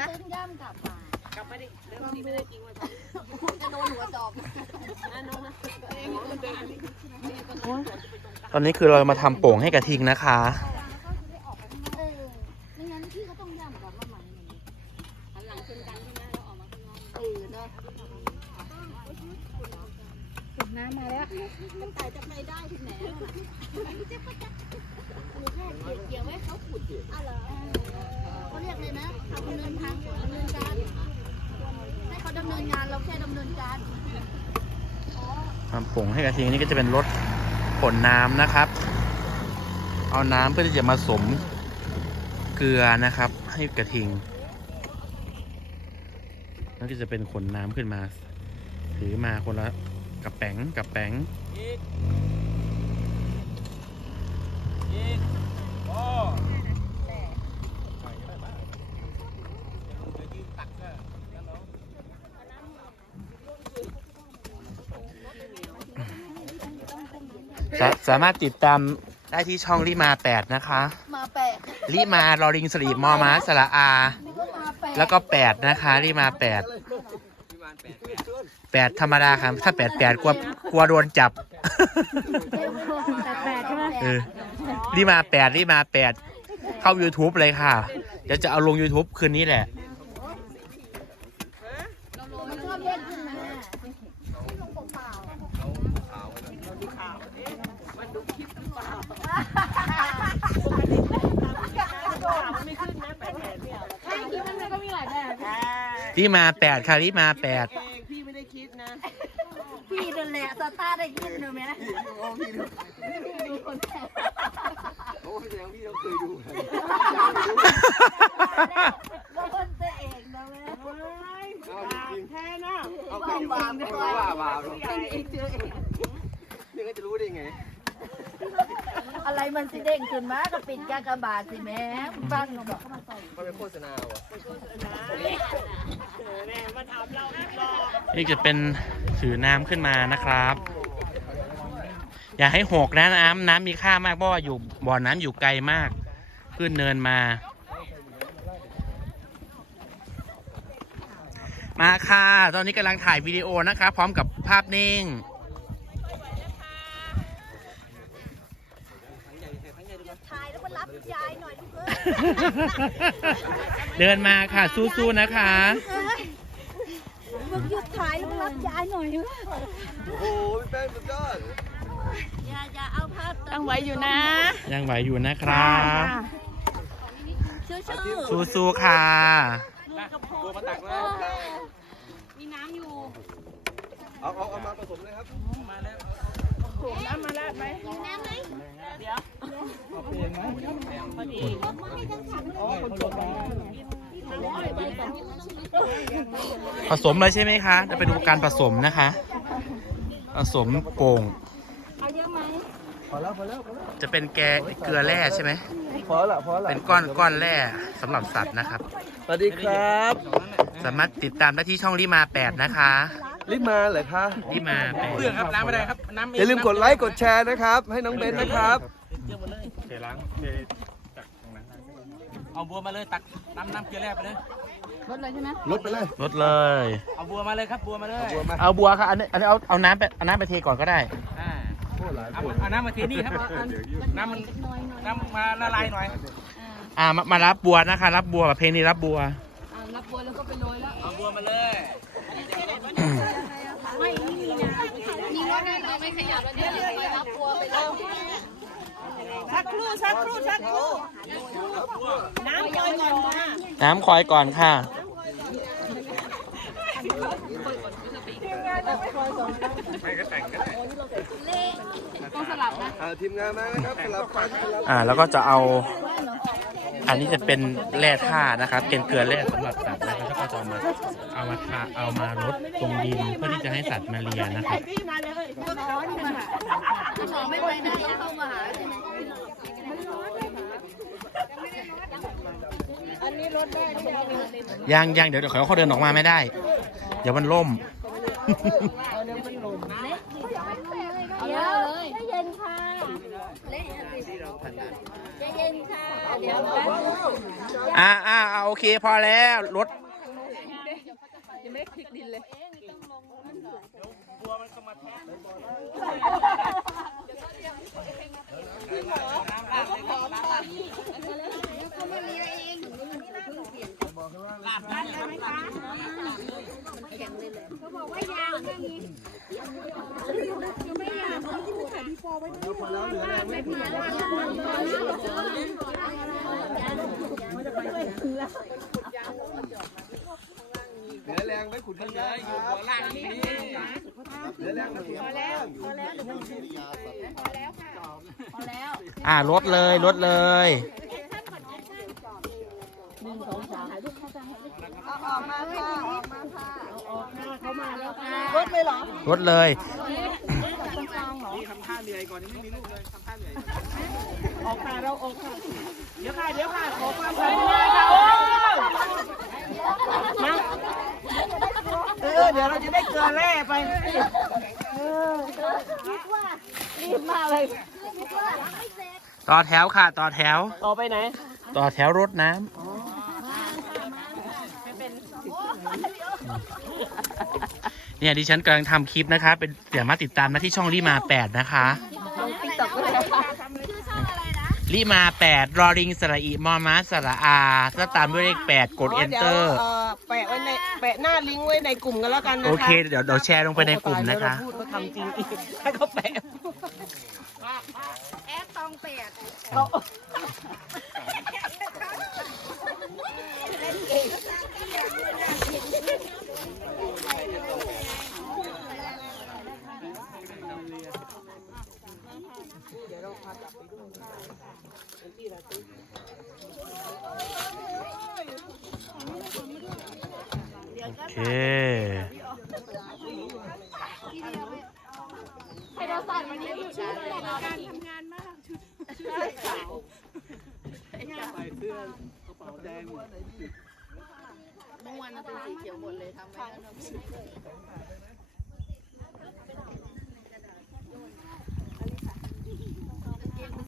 ปะเส้นย่ำกลับมา กลับมาดิเริ่มดีไม่ได้จริงว่ะจะโดนหัวจอบอะน้องนะเองคนเดินตอนนี้คือเรามาทำโป่งให้กระทิงนะคะ เออไม่งั้นพี่ก็ต้องย่ำกับมาใหม่ หันหลังชนกันใช่ไหมแล้วออกมาข้างนอก เออเนาะ น้ำมาแล้วมันตายจะไปได้ถึงไหนแล้วล่ะหนูแค่เกี่ยวไว้เขาขุดอะเหรอเขาเรียกเลยนะทำดำเนินทางดำเนินการให้เขาดำเนินงานเราแค่ดำเนินการทำโป่งให้กระทิงนี่ก็จะเป็นรถขนน้ำนะครับ เอาน้ำเพื่อที่จะมาสมเกลือนะครับ ให้กระทิงนั่นก็จะเป็นขนน้ำขึ้นมา ถือมาคนละ กระแป๋งกระแป๋งอีกอีกโอ้สาสามารถติดตามได้ที่ช่องลิมาแปดนะคะ มาแปดลิมาลอริงสลีมอมาสระอานี่ก็มาแปดแล้วก็แปดนะคะลิมาแปดประมา ณแปดแปดแปดธรรมดาครับ ถ้าแปดแปดกลัวกลัวโดนจับ แปดใช่ไหมเออรีมาแปดรีมาแปดเข้า YouTube เลยค่ะ เดี๋ยวจะเอาลง YouTube คืนนี้แหละมันชอบเล่นขึ้นมาที่ลงเปล่า ไม่ขึ้นนะแปดแปดเนี่ย ใช่คิดมันก็มีหลายแบบ รีมาแปดค่ะรีมาแปดเองพี่ไม่ได้คิดนะ พี่นั่นแหละสตาร์ทได้ขึ้นเลยไหมโอ้พี่ดูดูคนแก่โอ้พี่แดงพี่ต้องเคยดูเลยแล้วคนตัวเองนะแม่เอาจริงแท้นะๆเอาไปอยู่ไม่รู้ว่าบาปหรอกเองเจอเองยังไงจะรู้ได้ไง อะไรมันสิเด้งขึ้นมาก็ปิดกากบาทสิแม่บ้างเราบอกเขามาใส่มันเป็นโฆษณาว่ะนี่จะเป็นถือน้ำขึ้นมานะครับ อย่าให้หกนะน้ำน้ำมีค่ามากเพราะว่าอยู่บ่อน้ำอยู่ไกลมาก ขึ้นเนินมา มาค่ะ ตอนนี้กำลังถ่ายวิดีโอนะคะ พร้อมกับภาพนิ่ง ถ่ายแล้วมารับ ยายหน่อยทุกคนเดินมาค่ะสู้ๆนะคะ มึงหยุดถ่ายแล้วมารับยายหน่อยโอ้โหพี่แป้งสุดยอดอย่าอย่าเอาภาพตั้งไว้อยู่นะยังไหวอยู่นะครับชื่อชื่อสู้ๆค่ะบัวมาตักเลยมีน้ำอยู่เอาเอาเอามาผสมเลยครับ มาแล้วน้ำมาแล้วไหมน้ำไหม ผสมเลยใช่ไหมคะจะไปดูการผสมนะคะ ผสมโป่งพอแล้วพอแล้วพอแล้วจะเป็นแกเกลือแร่ใช่ไหมพอละพอละเป็นก้อนก้อนแร่สำหรับสัตว์นะครับ สวัสดีครับ สามารถติดตามได้ที่ช่องริมาแปดนะคะรีบมาเหรอคะริมาแปดเพื่อนครับน้ำไม่ได้ครับน้ำอย่าลืมกดไลค์กดแชร์นะครับ ให้น้องเบนนะครับ เอาบัวมาเลยตักน้ำน้ำเกลือแร่ไปเลยรถเลยใช่ไหมลดไปเลยลดเลย เอาบัวมาเลยครับบัวมาเลยบัวมาเอาบัวค่ะอันนี้อันนี้เอาเอาน้ำไปเอาน้ำไปเทก่อนก็ได้ อ่าโอ้หลายเอาคนเอาน้ำมาเทนี่ครับเอาน้ำมันน้ำมาละลายหน่อยอ่ามามารับบัวนะคะ รับบัวประเพณีรับบัวรับบัวแล้วก็ไปโรยแล้ว เอาบัวมาเลยนี่รถได้เราไม่ขยับแล้วเนี่ยไปรับบัวไปแล้ว สักครู่สักครู่สักครู่น้ำลอยก่อนมาน้ำคอยก่อนค่ะต้องสลับนะอ่าทีมงานมานะครับสลับฝันสลับอ่าแล้วก็จะเอา อันนี้จะเป็นแร่ธาตุนะครับ เป็นเกลือแร่สำหรับสัตว์นะครับแล้วก็จะเอามาเอามาทาเอามาลดตรงดินเพื่อที่จะให้สัตว์มาเลียนะครับพี่มาเลยก็ร้อนกันค่ะคุณหมอไม่ไปไหนเข้ามาหาใช่ไหม นนี้รถได้ที่เอาเลยยังยังเดี๋ยวเดี๋ยวเขาเขาเดินออกมาไม่ได้ เดี๋ยวมันล่มเอาเยอะเลยได้เย็นค่ะเละ ใจเย็นค่ะเดี๋ยวอ่าอ่าอ่าโอเคพอแล้วรถเหลือแรงไว้ขุดข้างล่างครับเหลือแรงไว้ขุดข้างล่างอ่ารถเลยรถเลยรถเลยเหรอรถเลยออกค่ะเราออกค่ะเดี๋ยวค่ะเดี๋ยวค่ะขอความร่วมมือค่ะมาเออเดี๋ยวเราจะได้เกลือแร่ไปต่อแถวค่ะ ต่อแถว ต่อไปไหน ต่อแถวรถน้ำ เนี่ยดิฉันกำลังทำคลิปนะคะเป็นเดี๋ยวมาติดตามนะที่ช่องรีมาแปดนะคะรีมาแปดรอริงสระอีมอมาสระอาถ้าตามด้วยเลขแปดกด enter เดี๋ยวเอ่อแปะไว้ในแปะหน้าลิงก์ไว้ในกลุ่มกันแล้วกันนะคะโอเคเดี๋ยวเดี๋ยวแชร์ลงไปในกลุ่มนะคะเดี๋ยวเราพูดเขาทำจริงอีกให้เขาแปะแอดตองแปด โอเคให้เราสั่นวันนี้ชุดเลยการทำงานมากชุดชุดขาวใส่เสื้อกระเป๋าแดงเมื่อวานมันเป็นสีเขียวหมดเลยทำไม